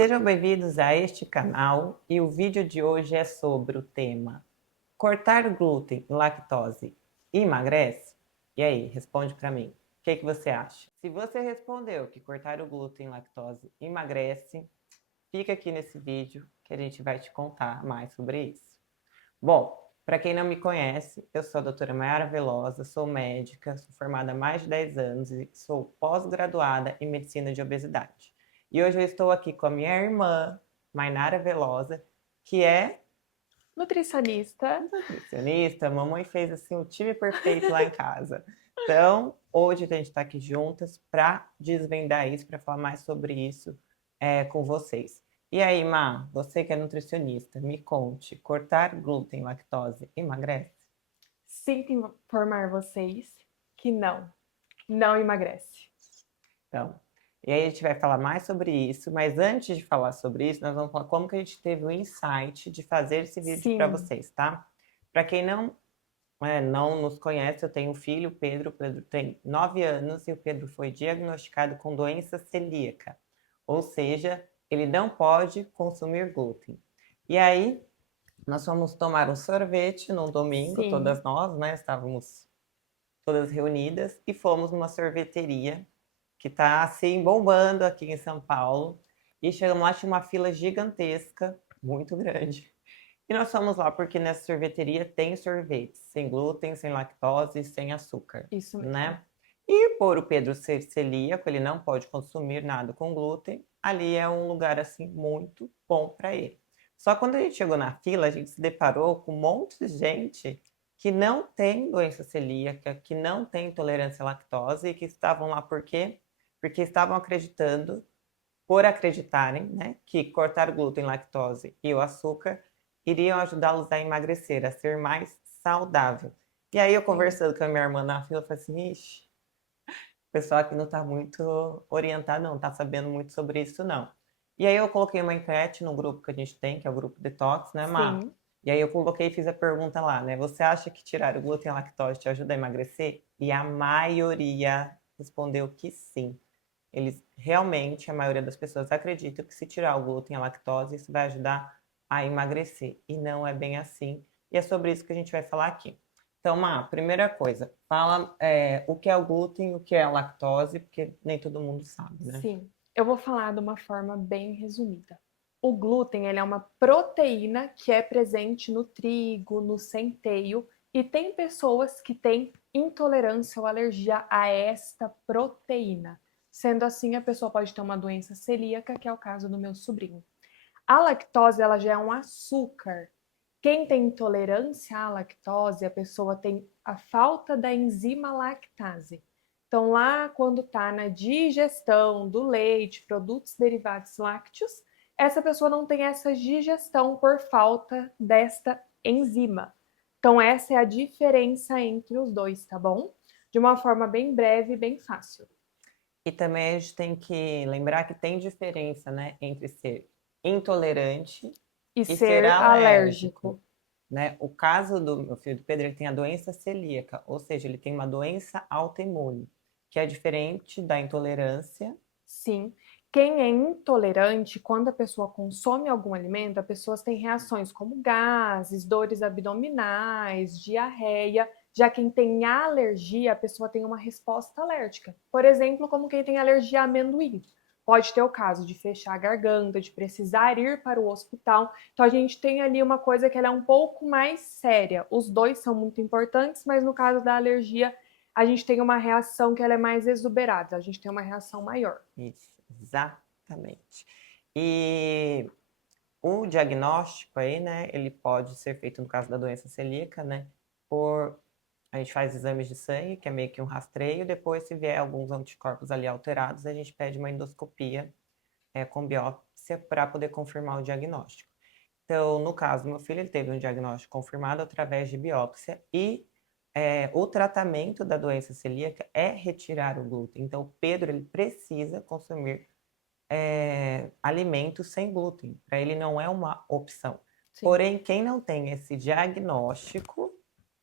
Sejam bem-vindos a este canal e o vídeo de hoje é sobre o tema cortar glúten e lactose emagrece? E aí, responde para mim, o que você acha? Se você respondeu que cortar o glúten e lactose emagrece, fica aqui nesse vídeo que a gente vai te contar mais sobre isso. Bom, para quem não me conhece, eu sou a doutora Mayara Velosa, sou médica, sou formada há mais de 10 anos e sou pós-graduada em medicina de obesidade. E hoje eu estou aqui com a minha irmã, Mainara Velosa, que é Nutricionista. nutricionista. A mamãe fez assim o time perfeito lá em casa. Então, hoje a gente está aqui juntas para desvendar isso, para falar mais sobre isso com vocês. E aí, Má, você que é nutricionista, me conte, cortar glúten e lactose emagrece? Sinto informar vocês que não emagrece. Então, e aí a gente vai falar mais sobre isso, mas antes de falar sobre isso, nós vamos falar como que a gente teve o insight de fazer esse vídeo para Sim, vocês, tá? Para quem não nos conhece, eu tenho um filho, o Pedro tem 9 anos e o Pedro foi diagnosticado com doença celíaca, ou seja, ele não pode consumir glúten. E aí, nós fomos tomar um sorvete num domingo, sim. todas nós, né, estávamos todas reunidas e fomos numa sorveteria que está assim bombando aqui em São Paulo. E chegamos lá, tinha uma fila gigantesca, muito grande. E nós fomos lá porque nessa sorveteria tem sorvetes sem glúten, sem lactose, sem açúcar, Isso mesmo. né? E por o Pedro ser celíaco, ele não pode consumir nada com glúten, ali é um lugar assim muito bom para ele. Só quando a gente chegou na fila, a gente se deparou com um monte de gente que não tem doença celíaca, que não tem intolerância à lactose e que estavam lá por quê? Porque estavam acreditando, por acreditarem, né, que cortar o glúten, lactose e o açúcar iriam ajudá-los a emagrecer, a ser mais saudável. E aí eu Sim. conversando com a minha irmã na fila, eu falei assim, ixi, o pessoal aqui não está muito orientado, não está sabendo muito sobre isso, não. E aí eu coloquei uma enquete no grupo que a gente tem, que é o grupo Detox, né, Má? Sim. E aí eu coloquei e fiz a pergunta lá, né? Você acha que tirar o glúten e a lactose te ajuda a emagrecer? E a maioria respondeu que sim. Eles realmente, a maioria das pessoas acreditam que se tirar o glúten e a lactose, isso vai ajudar a emagrecer. E não é bem assim. E é sobre isso que a gente vai falar aqui. Então, Má, primeira coisa, fala o que é o glúten, o que é a lactose, porque nem todo mundo sabe, né? Sim. Eu vou falar de uma forma bem resumida. O glúten, ele é uma proteína que é presente no trigo, no centeio, e tem pessoas que têm intolerância ou alergia a esta proteína. Sendo assim, a pessoa pode ter uma doença celíaca, que é o caso do meu sobrinho. A lactose, ela já é um açúcar. Quem tem intolerância à lactose, a pessoa tem a falta da enzima lactase. Então, lá quando está na digestão do leite, produtos derivados lácteos, essa pessoa não tem essa digestão por falta desta enzima. Então, essa é a diferença entre os dois, tá bom? De uma forma bem breve e bem fácil. E também a gente tem que lembrar que tem diferença, né, entre ser intolerante E e ser ser alérgico, alérgico. né? O caso do meu filho do Pedro, ele tem a doença celíaca, ou seja, ele tem uma doença autoimune, que é diferente da intolerância. Sim. Quem é intolerante, quando a pessoa consome algum alimento, a pessoa tem reações como gases, dores abdominais, diarreia. Já quem tem alergia, a pessoa tem uma resposta alérgica. Por exemplo, como quem tem alergia a amendoim. Pode ter o caso de fechar a garganta, de precisar ir para o hospital. Então a gente tem ali uma coisa que ela é um pouco mais séria. Os dois são muito importantes, mas no caso da alergia, a gente tem uma reação que ela é mais exuberada, a gente tem uma reação maior. Isso, exatamente. E o diagnóstico aí, né, ele pode ser feito no caso da doença celíaca, né, por a gente faz exames de sangue, que é meio que um rastreio, depois se vier alguns anticorpos ali alterados, a gente pede uma endoscopia com biópsia para poder confirmar o diagnóstico. Então, no caso do meu filho, ele teve um diagnóstico confirmado através de biópsia e o tratamento da doença celíaca é retirar o glúten. Então, o Pedro, ele precisa consumir alimentos sem glúten. Para ele não é uma opção. Sim. Porém, quem não tem esse diagnóstico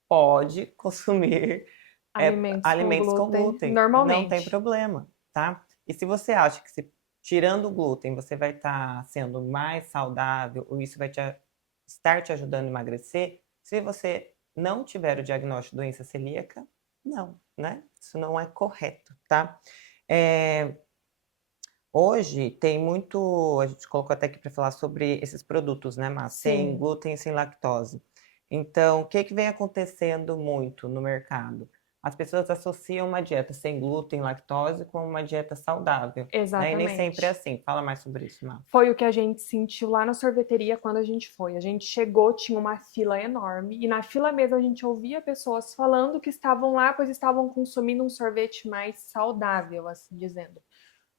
pode consumir Alimentos com alimentos com glúten glúten. Não tem normalmente. problema, tá? E se você acha que se tirando o glúten, você vai estar sendo mais saudável, ou isso vai estar te ajudando a emagrecer? Se você não tiver o diagnóstico de doença celíaca, não, né? Isso não é correto, tá? Hoje tem muito, a gente colocou até aqui para falar sobre esses produtos, né, Má? Sem Sim, glúten e sem lactose. Então, o que que vem acontecendo muito no mercado? As pessoas associam uma dieta sem glúten e lactose com uma dieta saudável, né? E nem sempre é exatamente. assim. Fala mais sobre isso, Má. Foi o que a gente sentiu lá na sorveteria quando a gente foi. A gente chegou, tinha uma fila enorme, e na fila mesmo a gente ouvia pessoas falando que estavam lá, pois estavam consumindo um sorvete mais saudável, assim dizendo.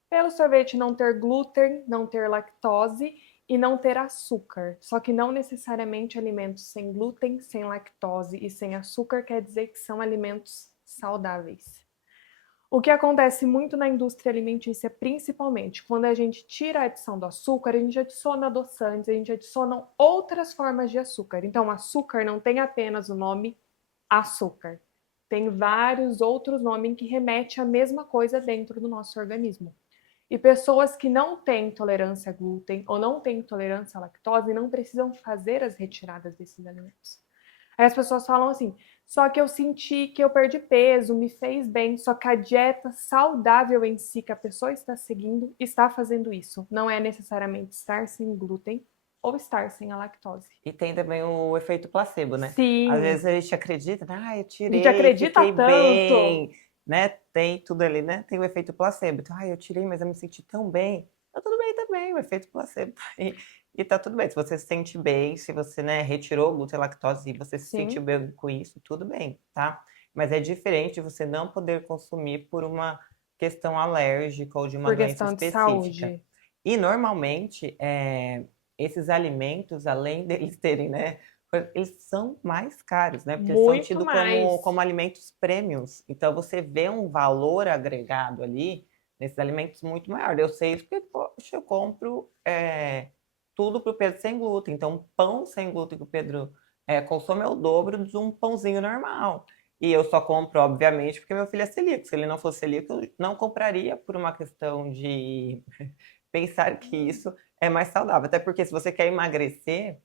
Pelo sorvete não ter glúten, não ter lactose e não ter açúcar. Só que não necessariamente alimentos sem glúten, sem lactose e sem açúcar quer dizer que são alimentos saudáveis. O que acontece muito na indústria alimentícia, principalmente, quando a gente tira a adição do açúcar, a gente adiciona adoçantes, a gente adiciona outras formas de açúcar. Então, açúcar não tem apenas o nome açúcar. Tem vários outros nomes que remetem à mesma coisa dentro do nosso organismo. E pessoas que não têm tolerância a glúten ou não têm tolerância à lactose não precisam fazer as retiradas desses alimentos. Aí as pessoas falam assim: só que eu senti que eu perdi peso, me fez bem, só que a dieta saudável em si que a pessoa está seguindo está fazendo isso. Não é necessariamente estar sem glúten ou estar sem a lactose. E tem também o efeito placebo, né? Às Sim, vezes a gente acredita, eu a gente tirei, acredita fiquei tanto. bem, né? Tem tudo ali, né? Tem o efeito placebo. Então, eu tirei, mas eu me senti tão bem. Tá tudo bem também, o efeito placebo tá aí. E tá tudo bem. Se você se sente bem, se você, né, retirou o glúten e lactose e você se sentiu Sim, bem com isso, tudo bem, tá? Mas é diferente de você não poder consumir por uma questão alérgica ou de uma por doença questão de específica. saúde. E normalmente, esses alimentos, além deles terem, né, eles são mais caros, né, porque eles são Muito tidos como mais. alimentos premiums. Então você vê um valor agregado ali nesses alimentos muito maior. Eu sei isso porque, poxa, eu compro tudo para o Pedro sem glúten. Então, um pão sem glúten que o Pedro consome é o dobro de um pãozinho normal. E eu só compro, obviamente, porque meu filho é celíaco. Se ele não fosse celíaco, eu não compraria por uma questão de pensar que isso é mais saudável. Até porque se você quer emagrecer,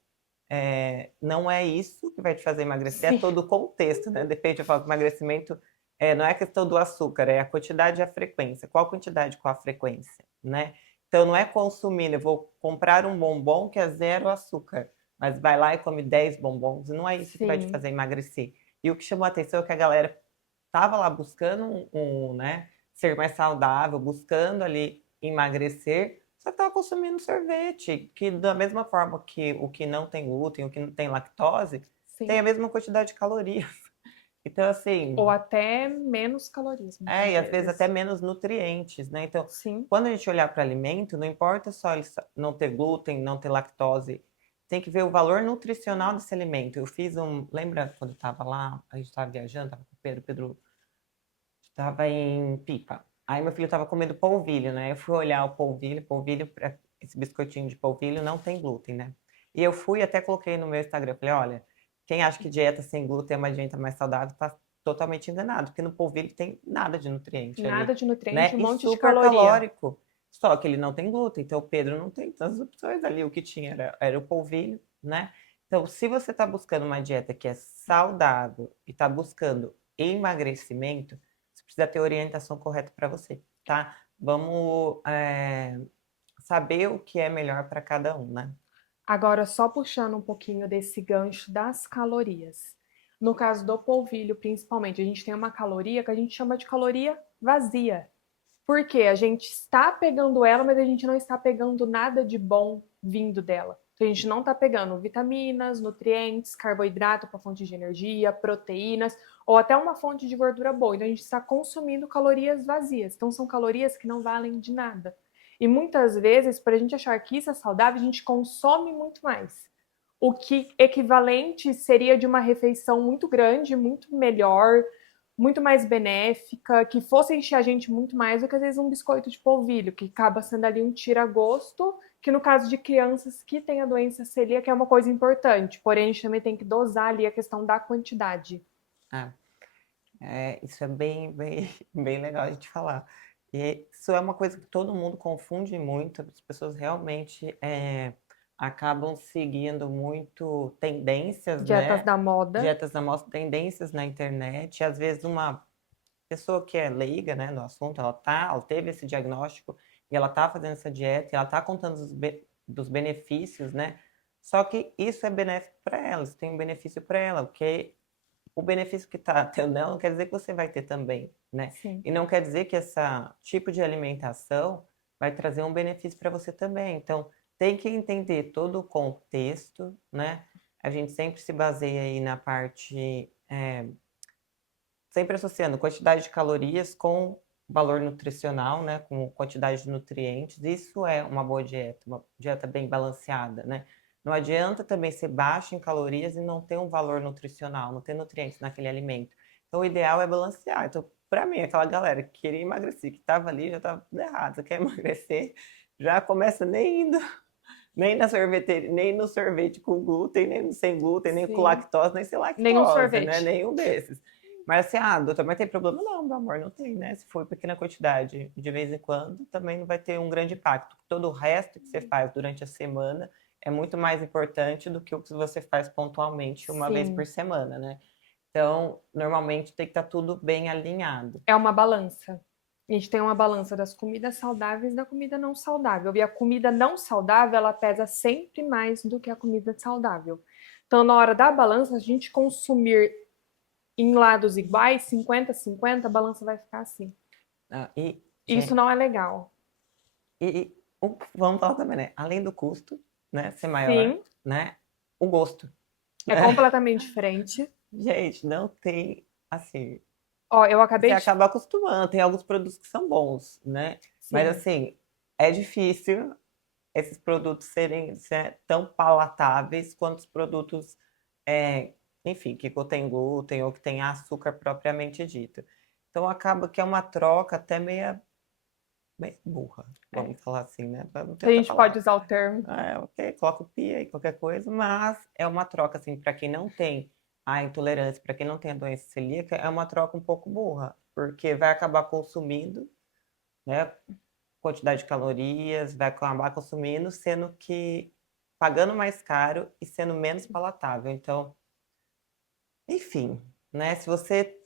não é isso que vai te fazer emagrecer, é Sim. todo o contexto, né? Depende, eu falo que emagrecimento não é a questão do açúcar, é a quantidade e a frequência. Qual quantidade, qual a frequência, né? Então não é consumindo, eu vou comprar um bombom que é zero açúcar, mas vai lá e come 10 bombons, não é isso que vai te Sim. fazer emagrecer. E o que chamou a atenção é que a galera tava lá buscando né, ser mais saudável, buscando ali emagrecer, só que tava consumindo sorvete, que da mesma forma que o que não tem glúten, o que não tem lactose, tem Sim. a mesma quantidade de calorias. Então, Ou assim, até menos calorias, muitas e às vezes até vezes. menos nutrientes, né? Então, Sim. quando a gente olhar para alimento, não importa só ele não ter glúten, não ter lactose, tem que ver o valor nutricional desse alimento. Eu fiz lembra quando eu estava lá, a gente estava viajando, estava com o Pedro estava em Pipa. Aí meu filho estava comendo polvilho, né? Eu fui olhar o polvilho, esse biscoitinho de polvilho não tem glúten, né? E eu fui até coloquei no meu Instagram, falei, olha, quem acha que dieta sem glúten é uma dieta mais saudável, está totalmente enganado, porque no polvilho tem nada de nutriente ali, Nada de nutriente, né? um E monte de super caloria. calórico. Só que ele não tem glúten, então o Pedro não tem tantas opções ali. O que tinha era o polvilho, né? Então, se você está buscando uma dieta que é saudável e está buscando emagrecimento, você precisa ter a orientação correta para você, tá? Vamos saber o que é melhor para cada um, né? Agora, só puxando um pouquinho desse gancho das calorias. No caso do polvilho, principalmente, a gente tem uma caloria que a gente chama de caloria vazia. Porque a gente está pegando ela, mas a gente não está pegando nada de bom vindo dela. Então, a gente não está pegando vitaminas, nutrientes, carboidrato para fonte de energia, proteínas, ou até uma fonte de gordura boa. Então, a gente está consumindo calorias vazias. Então, são calorias que não valem de nada. E muitas vezes, para a gente achar que isso é saudável, a gente consome muito mais. O que equivalente seria de uma refeição muito grande, muito melhor, muito mais benéfica, que fosse encher a gente muito mais do que às vezes um biscoito de polvilho, que acaba sendo ali um tira-gosto, que no caso de crianças que têm a doença celíaca é uma coisa importante, porém a gente também tem que dosar ali a questão da quantidade. Ah, isso é bem, bem, bem legal a gente falar. E isso é uma coisa que todo mundo confunde muito, as pessoas realmente acabam seguindo muito tendências, Dietas né? da moda. Dietas da moda, tendências na internet. E às vezes uma pessoa que é leiga, né, no assunto, ela teve esse diagnóstico e ela tá fazendo essa dieta, e ela tá contando dos benefícios, né? Só que isso é benéfico para ela, isso tem um benefício para ela, porque o benefício que tá tendo nela não quer dizer que você vai ter também, né? Sim. E não quer dizer que esse tipo de alimentação vai trazer um benefício para você também. Então, tem que entender todo o contexto, né? A gente sempre se baseia aí na parte, sempre associando quantidade de calorias com valor nutricional, né? Com quantidade de nutrientes. Isso é uma boa dieta, uma dieta bem balanceada, né? Não adianta também ser baixo em calorias e não ter um valor nutricional, não ter nutrientes naquele alimento. Então, o ideal é balancear. Então, para mim, aquela galera que queria emagrecer, que estava ali, já estava tudo errado. Você quer emagrecer, já começa nem indo, nem na sorveteria, nem no sorvete com glúten, nem no sem glúten, nem com Sim. lactose, nem sem Nenhum lactose, né? sorvete. Nenhum desses. Mas assim, doutor, mas tem problema? Não, meu amor, não tem, né? Se for pequena quantidade, de vez em quando, também não vai ter um grande impacto. Todo o resto que você faz durante a semana é muito mais importante do que o que você faz pontualmente uma vez Sim. por semana, né? Então, normalmente tem que estar tudo bem alinhado. É uma balança. A gente tem uma balança das comidas saudáveis e da comida não saudável. E a comida não saudável, ela pesa sempre mais do que a comida saudável. Então, na hora da balança, a gente consumir em lados iguais, 50-50, a balança vai ficar assim. Isso Gente, não é legal. vamos falar também, né? Além do custo, né, ser maior, Sim, né? O gosto. é completamente diferente. Gente, não tem, assim, Ó, eu você acabei de... acaba acostumando, tem alguns produtos que são bons, né? Mas Sim, assim, é difícil esses produtos serem tão palatáveis quanto os produtos, é, enfim, que contém glúten ou que tem açúcar propriamente dito. Então acaba que é uma troca até meia burra, é. vamos falar assim, né? Pra não ter A outra gente pode palavra. usar o termo. Ok, coloca o pi aí, qualquer coisa, mas é uma troca, assim, para quem não tem a intolerância, para quem não tem a doença celíaca, é uma troca um pouco burra, porque vai acabar consumindo, né, quantidade de calorias, vai acabar consumindo, sendo que pagando mais caro e sendo menos palatável. Então, enfim, né, se você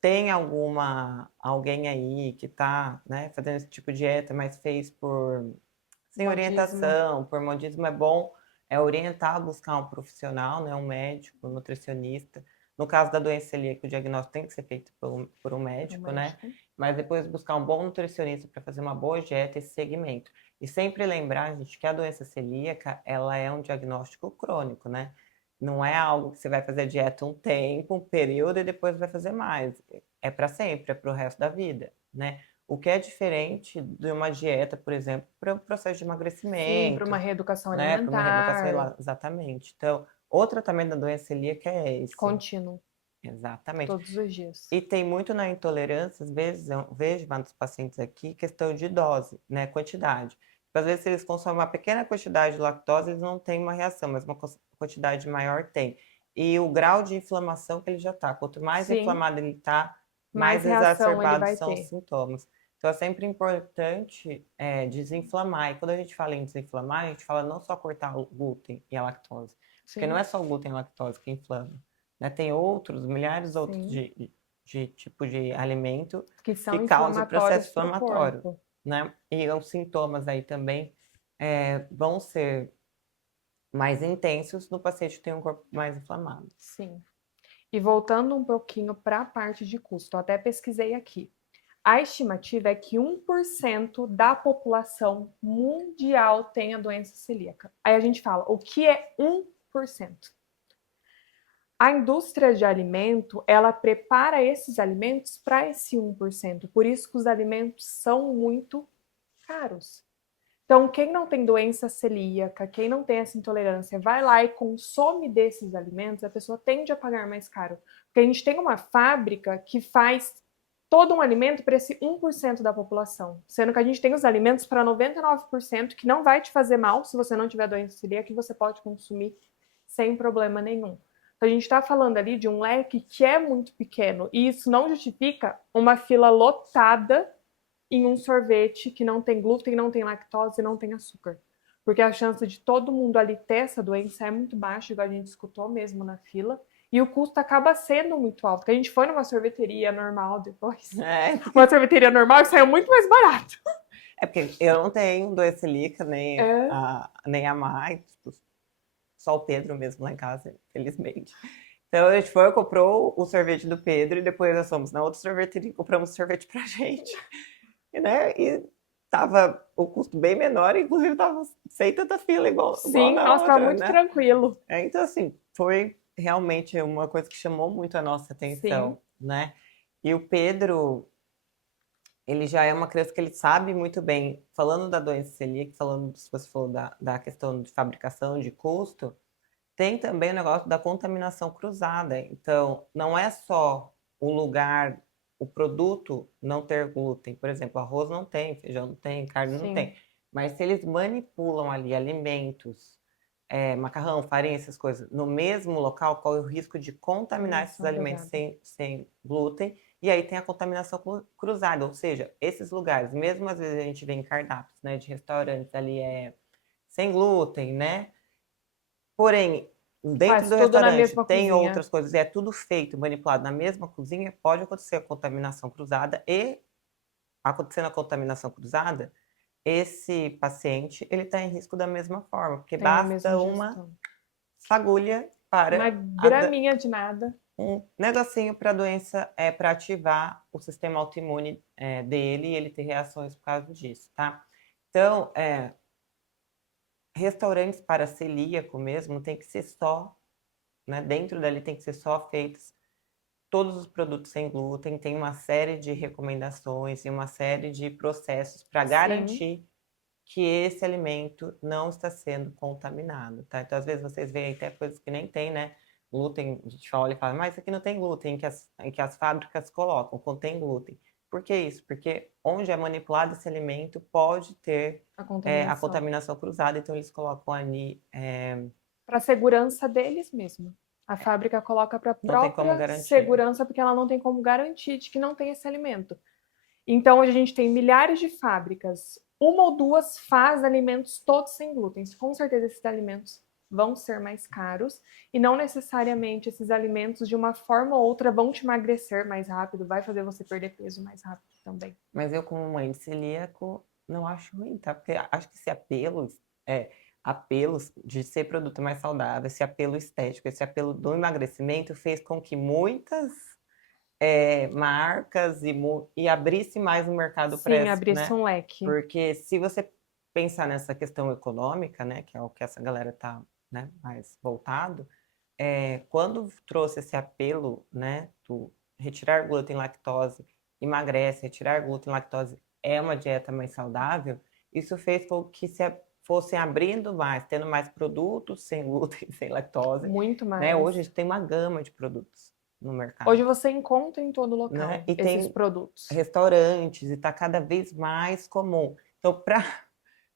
tem alguém aí que tá, né, fazendo esse tipo de dieta, mas fez sem Modismo. orientação, por modismo é bom orientar a buscar um profissional, né, um médico, um nutricionista. No caso da doença celíaca, o diagnóstico tem que ser feito por um Para o médico, né? médico. Mas depois buscar um bom nutricionista para fazer uma boa dieta, esse segmento. E sempre lembrar, gente, que a doença celíaca, ela é um diagnóstico crônico, né? Não é algo que você vai fazer dieta um tempo, um período e depois vai fazer mais. É para sempre, é para o resto da vida, né? O que é diferente de uma dieta, por exemplo, para o processo de Sim, para uma emagrecimento, reeducação né? Para uma reeducação, alimentar. exatamente. Então, o tratamento da doença celíaca é esse. Contínuo, Exatamente. todos os dias. E tem muito na intolerância, às vezes, eu vejo vários pacientes aqui, questão de dose, né? Quantidade. Às vezes, se eles consomem uma pequena quantidade de lactose, eles não têm uma reação, mas uma quantidade maior tem. E o grau de inflamação que ele já está. Quanto mais Sim, inflamado ele está, mais mais reação ele exacerbados vai são os ter. sintomas. Então, é sempre importante desinflamar. E quando a gente fala em desinflamar, a gente fala não só cortar o glúten e a lactose. Porque não Sim, é só o glúten e a lactose que inflama, né? Tem outros, milhares outros sim. de tipo de alimento Que que são causa o processo inflamatórios para o inflamatório, corpo. né? E os sintomas aí também vão ser mais intensos no paciente que tem um corpo mais inflamado. Sim. E voltando um pouquinho para a parte de custo, eu até pesquisei aqui. A estimativa é que 1% da população mundial tem a doença celíaca. Aí a gente fala, o que é 1%? A indústria de alimento, ela prepara esses alimentos para esse 1%. Por isso que os alimentos são muito caros. Então, quem não tem doença celíaca, quem não tem essa intolerância, vai lá e consome desses alimentos, a pessoa tende a pagar mais caro. Porque a gente tem uma fábrica que faz todo um alimento para esse 1% da população, sendo que a gente tem os alimentos para 99% que não vai te fazer mal se você não tiver doença celíaca, que você pode consumir sem problema nenhum. Então, a gente está falando ali de um leque que é muito pequeno e isso não justifica uma fila lotada em um sorvete que não tem glúten, não tem lactose, não tem açúcar. Porque a chance de todo mundo ali ter essa doença é muito baixa, igual a gente escutou mesmo na fila. E o custo acaba sendo muito alto. Porque a gente foi numa sorveteria normal depois. É, Uma sorveteria normal que saiu muito mais barato. é porque eu não tenho doença celíaca, É. nem a Mai, tipo, só o Pedro mesmo lá em casa, felizmente. Então a gente foi, comprou o sorvete do Pedro e depois nós fomos na outra sorveteria e compramos sorvete pra gente. E, né? E tava o custo bem menor, inclusive tava sem tanta fila igual Sim, na nossa, tava outra, muito né? tranquilo. Então, assim, foi realmente uma coisa que chamou muito a nossa Sim, atenção, né? E o Pedro, ele já é uma criança que ele sabe muito bem, falando da doença celíaca, falando, se você falou da questão de fabricação, de custo, tem também o negócio da contaminação cruzada. Então, não é só o lugar, o produto não ter glúten. Por exemplo, arroz não tem, feijão não tem, carne não sim. tem. Mas se eles manipulam ali alimentos, macarrão, farinha, essas coisas, no mesmo local, corre o risco de contaminar esses Contaminação alimentos cruzada. sem glúten. E aí tem a contaminação cruzada, ou seja, esses lugares, mesmo às vezes a gente vê em cardápios, né, de restaurantes ali sem glúten, né? Porém, dentro Faz do tudo na restaurante mesma tem cozinha. outras coisas, e é tudo feito, manipulado na mesma cozinha, pode acontecer a contaminação cruzada e, acontecendo a contaminação cruzada, esse paciente ele está em risco da mesma forma, porque Tem a mesma basta uma gestão. fagulha Uma para graminha de nada. um negocinho para a doença, para ativar o sistema autoimune dele e ele ter reações por causa disso, tá? Então, restaurantes para celíaco mesmo tem que ser só, né? Dentro dali tem que ser só feitos todos os produtos sem glúten, tem uma série de recomendações e uma série de processos para Sim. garantir que esse alimento não está sendo contaminado, tá? Então, às vezes, vocês veem até coisas que nem tem, né? Glúten, a gente olha e fala, mas isso aqui não tem glúten, em que as fábricas colocam, contém glúten. Por que isso? Porque onde é manipulado esse alimento pode ter A a contaminação. contaminação cruzada, então eles colocam ali, Para segurança deles mesmo. A fábrica coloca para não tem como própria garantir. segurança porque ela não tem como garantir de que não tem esse alimento. Então, hoje a gente tem milhares de fábricas. Uma ou duas faz alimentos todos sem glúten. Com certeza esses alimentos vão ser mais caros e não necessariamente esses alimentos de uma forma ou outra vão te emagrecer mais rápido, vai fazer você perder peso mais rápido também. Mas eu, como mãe de celíaco, não acho ruim, tá? Porque acho que esse apelo de ser produto mais saudável, esse apelo estético, esse apelo do emagrecimento fez com que muitas marcas e abrisse mais o mercado para Sim, esse, abrisse né? um leque. Porque se você pensar nessa questão econômica, né, que é o que essa galera tá, né, mais voltado, quando trouxe esse apelo, né, do retirar glúten e lactose emagrece, retirar glúten e lactose é uma dieta mais saudável, isso fez com que fossem abrindo mais, tendo mais produtos sem glúten, sem lactose, Muito né? mais. Hoje a gente tem uma gama de produtos no mercado, Hoje você encontra em todo né? local E esses tem produtos. restaurantes e está cada vez mais comum. Então, para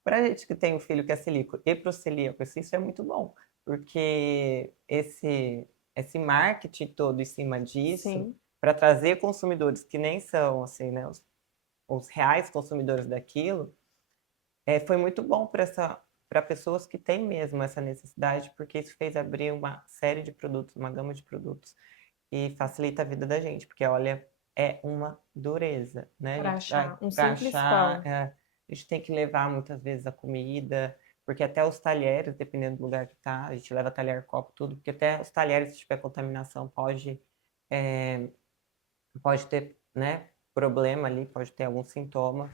a gente que tem um filho que é celíaco e para o celíaco, isso é muito bom, porque esse marketing todo em cima disso, Sim, para trazer consumidores que nem são assim, né, os reais consumidores daquilo, foi muito bom para pessoas que têm mesmo essa necessidade, porque isso fez abrir uma série de produtos, uma gama de produtos e facilita a vida da gente, porque olha, é uma dureza, né? A para gente vai achar um para simples achar, pão. a gente tem que levar muitas vezes a comida, porque até os talheres, dependendo do lugar que tá, a gente leva talher, copo, tudo, porque até os talheres, se tiver contaminação, é, pode ter, né, problema ali, pode ter algum sintoma.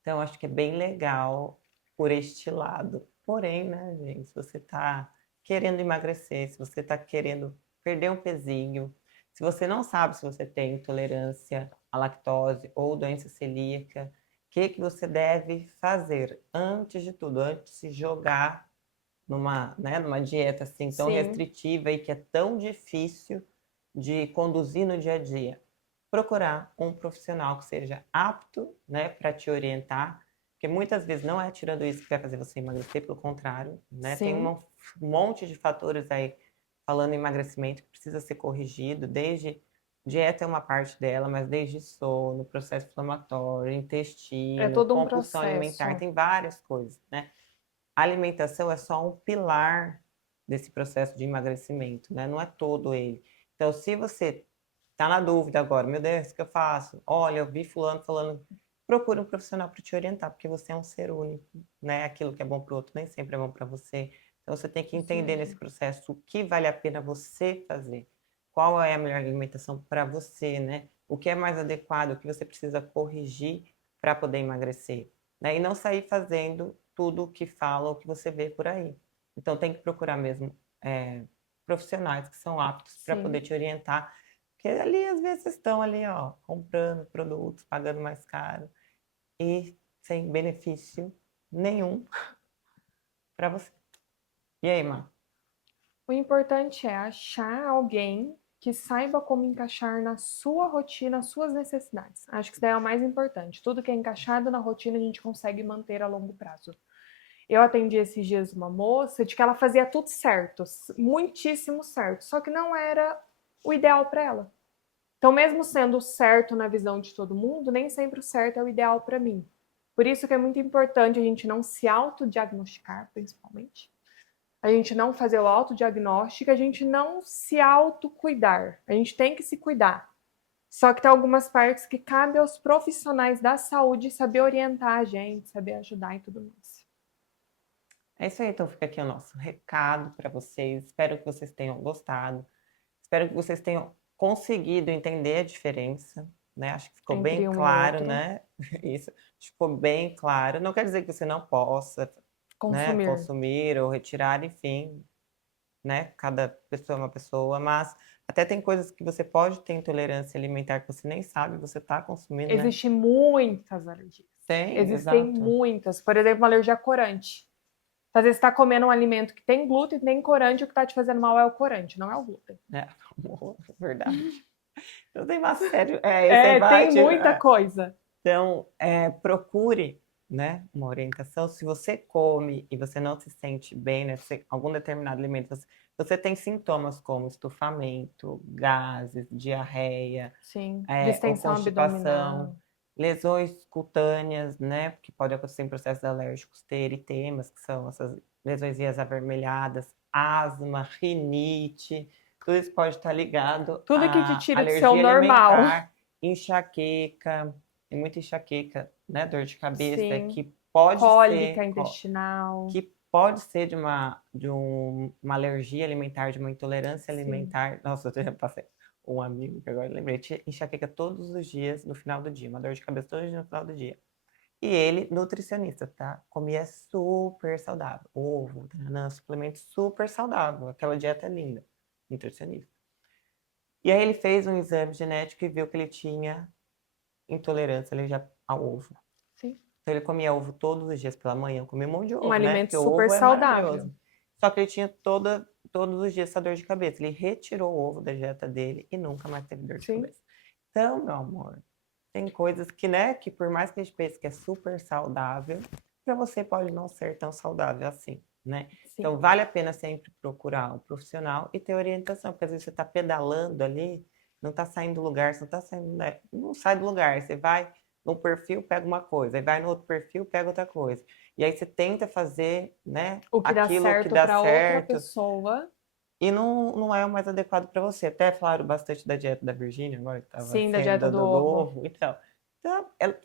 Então, acho que é bem legal por este lado. Porém, né, gente, se você está querendo emagrecer, se você está querendo perder um pezinho, se você não sabe se você tem intolerância à lactose ou doença celíaca, o que que você deve fazer antes de tudo, antes de se jogar numa dieta assim tão Sim, restritiva e que é tão difícil de conduzir no dia a dia? Procurar um profissional que seja apto, né, para te orientar, porque muitas vezes não é tirando isso que vai fazer você emagrecer, pelo contrário, né? Tem sim, um monte de fatores aí falando em emagrecimento que precisa ser corrigido, desde dieta é uma parte dela, mas desde sono, processo inflamatório, É intestino, todo um compulsão alimentar, processo. tem várias coisas, né? A alimentação é só um pilar desse processo de emagrecimento, né? Não é todo ele. Então, se você tá na dúvida agora, meu Deus, o que eu faço? Olha, eu vi fulano falando, procura um profissional para te orientar, porque você é um ser único, né? Aquilo que é bom para o outro nem sempre é bom para você. Então, você tem que Isso entender nesse mesmo. processo o que vale a pena você fazer. Qual é a melhor alimentação para você, né? O que é mais adequado, o que você precisa corrigir para poder emagrecer, né? E não sair fazendo tudo o que fala ou que você vê por aí. Então, tem que procurar mesmo profissionais que são aptos para poder Sim. te orientar, porque ali às vezes estão ali, ó, comprando produtos, pagando mais caro e sem benefício nenhum para você. E aí, Má? O importante é achar alguém que saiba como encaixar na sua rotina as suas necessidades. Acho que isso daí é o mais importante. Tudo que é encaixado na rotina a gente consegue manter a longo prazo. Eu atendi esses dias uma moça de que ela fazia tudo certo, muitíssimo certo, só que não era o ideal para ela. Então, mesmo sendo certo na visão de todo mundo, nem sempre o certo é o ideal para mim. Por isso que é muito importante a gente não se autodiagnosticar, principalmente. A gente não fazer o autodiagnóstico, a gente não se autocuidar. A gente tem que se cuidar. Só que tem algumas partes que cabe aos profissionais da saúde saber orientar a gente, saber ajudar e tudo mais. É isso aí, então fica aqui o nosso recado para vocês. Espero que vocês tenham gostado. Espero que vocês tenham conseguido entender a diferença, né? Acho que ficou bem Entre um e claro, outro, né? Isso, ficou bem claro. Não quer dizer que você não possa, né, consumir. consumir ou retirar, enfim, né? Cada pessoa é uma pessoa, mas até tem coisas que você pode ter intolerância alimentar que você nem sabe, você está consumindo, né? Existem muitas alergias. Tem, Existem exato. muitas. Por exemplo, uma alergia a corante. Às vezes você está comendo um alimento que tem glúten, tem corante, o que está te fazendo mal é o corante, não é o glúten. É, verdade. Então tem uma série. É, você É, vai. tem muita coisa. Então, procure, né, uma orientação. Se você come e você não se sente bem, né, algum determinado alimento, você tem sintomas como estufamento, gases, diarreia, Sim, ou distensão constipação, abdominal. lesões cutâneas, né, que pode acontecer em processos alérgicos, ter eritemas, que são essas lesões avermelhadas, asma, rinite, tudo isso pode estar ligado Tudo que te à tira do seu alergia normal. alimentar, enxaqueca, tem muita enxaqueca, né, dor de cabeça, Sim, ser, cólica intestinal. que pode ser de uma alergia alimentar, de uma intolerância Sim, alimentar. Nossa, eu já passei um amigo que agora eu lembrei, tinha enxaqueca todos os dias no final do dia, uma dor de cabeça todos os dias no final do dia. E ele, nutricionista, tá? Comia super saudável. Ovo, tananã, suplemento super saudável. Aquela dieta linda. Nutricionista. E aí ele fez um exame genético e viu que ele tinha intolerância ao ovo. sim. Então ele comia ovo todos os dias pela manhã, comia um monte de Um ovo, né? alimento Porque o super ovo é saudável. maravilhoso. Só que ele tinha todos os dias essa dor de cabeça. Ele retirou o ovo da dieta dele e nunca mais teve dor de Sim, cabeça. Então, meu amor, tem coisas que, né, que por mais que a gente pense que é super saudável, para você pode não ser tão saudável assim, né? sim. Então, vale a pena sempre procurar um profissional e ter orientação, porque às vezes você está pedalando ali, não está saindo do lugar, você não está saindo, né? Não sai do lugar, você vai num perfil, pega uma coisa, aí vai no outro perfil, pega outra coisa. E aí você tenta fazer, né, O que dá aquilo que certo dá para outra certo pessoa, e não é o mais adequado para você. Até falaram bastante da dieta da Virgínia, agora que estava sim, da sendo dieta do do ovo. ovo. Então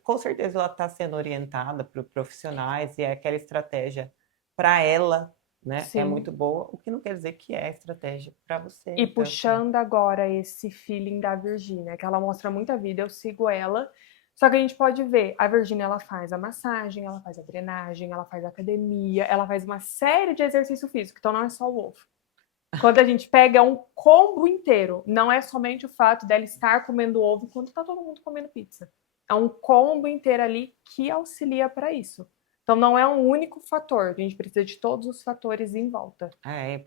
com certeza ela está sendo orientada por profissionais e é aquela estratégia para ela, né, é Sim. muito boa, o que não quer dizer que é estratégia para você. E Então, assim, puxando agora esse feeling da Virgínia, que ela mostra muita vida, eu sigo ela. Só que a gente pode ver, a Virgínia ela faz a massagem, ela faz a drenagem, ela faz a academia, ela faz uma série de exercício físico, então não é só o ovo. Quando a gente pega um combo inteiro, não é somente o fato dela estar comendo ovo quando está todo mundo comendo pizza. É um combo inteiro ali que auxilia para isso. Então não é um único fator, a gente precisa de todos os fatores em volta.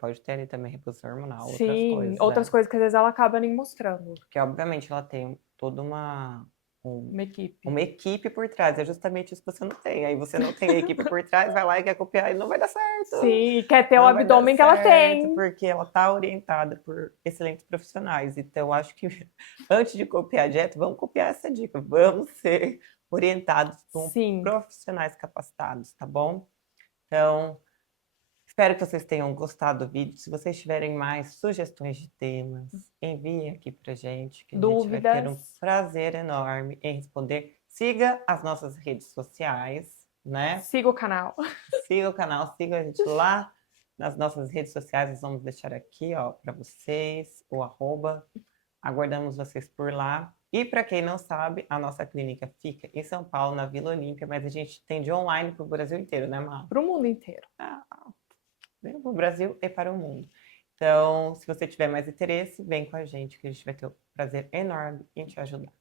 pode ter ali também reposição hormonal, outras Sim, coisas, outras coisas que às vezes ela acaba nem mostrando. porque obviamente ela tem toda Uma equipe. uma equipe por trás. É justamente isso que você não tem. Aí você não tem a equipe por trás, vai lá e quer copiar e não vai dar certo. Sim, quer ter o Não vai dar abdômen que ela certo, tem. porque ela está orientada por excelentes profissionais. Então, acho que antes de copiar a dieta, vamos copiar essa dica. Vamos ser orientados por Sim. profissionais capacitados, tá bom? Então, espero que vocês tenham gostado do vídeo. Se vocês tiverem mais sugestões de temas, enviem aqui pra gente, que a gente vai ter um Dúvidas. prazer enorme em responder. Siga as nossas redes sociais, né? Siga o canal. Siga o canal, siga a gente lá nas nossas redes sociais. Nós vamos deixar aqui, ó, para vocês, o @. Aguardamos vocês por lá. E para quem não sabe, a nossa clínica fica em São Paulo, na Vila Olímpia, mas a gente tem de online para o Brasil inteiro, né, Mar? Para o mundo inteiro. Para o Brasil e para o mundo. Então, se você tiver mais interesse, vem com a gente, que a gente vai ter um prazer enorme em te ajudar.